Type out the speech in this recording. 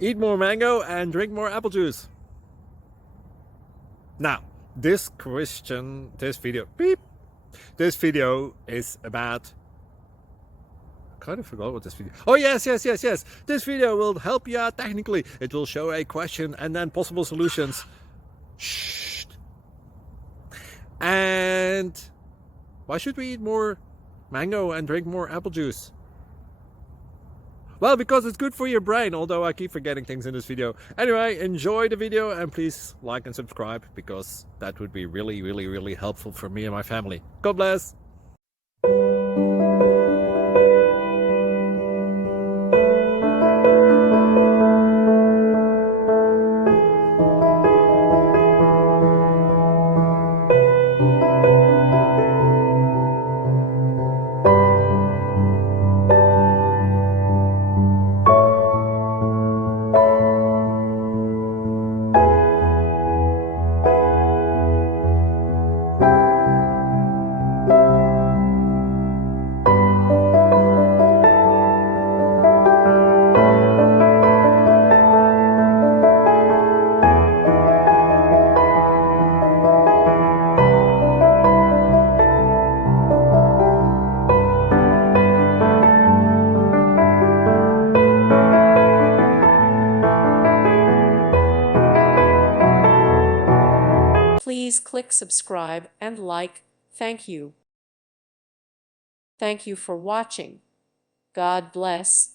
Eat more mango and drink more apple juice. Now, this video is about, I kind of forgot what this video. Oh, yes. This video will help you out technically. It will show a question and then possible solutions. Shh. And why should we eat more mango and drink more apple juice? Well, because it's good for your brain, although I keep forgetting things in this video. Anyway, enjoy the video and please like and subscribe, because that would be really helpful for me and my family. God bless! Please click subscribe and like. Thank you. Thank you for watching. God bless.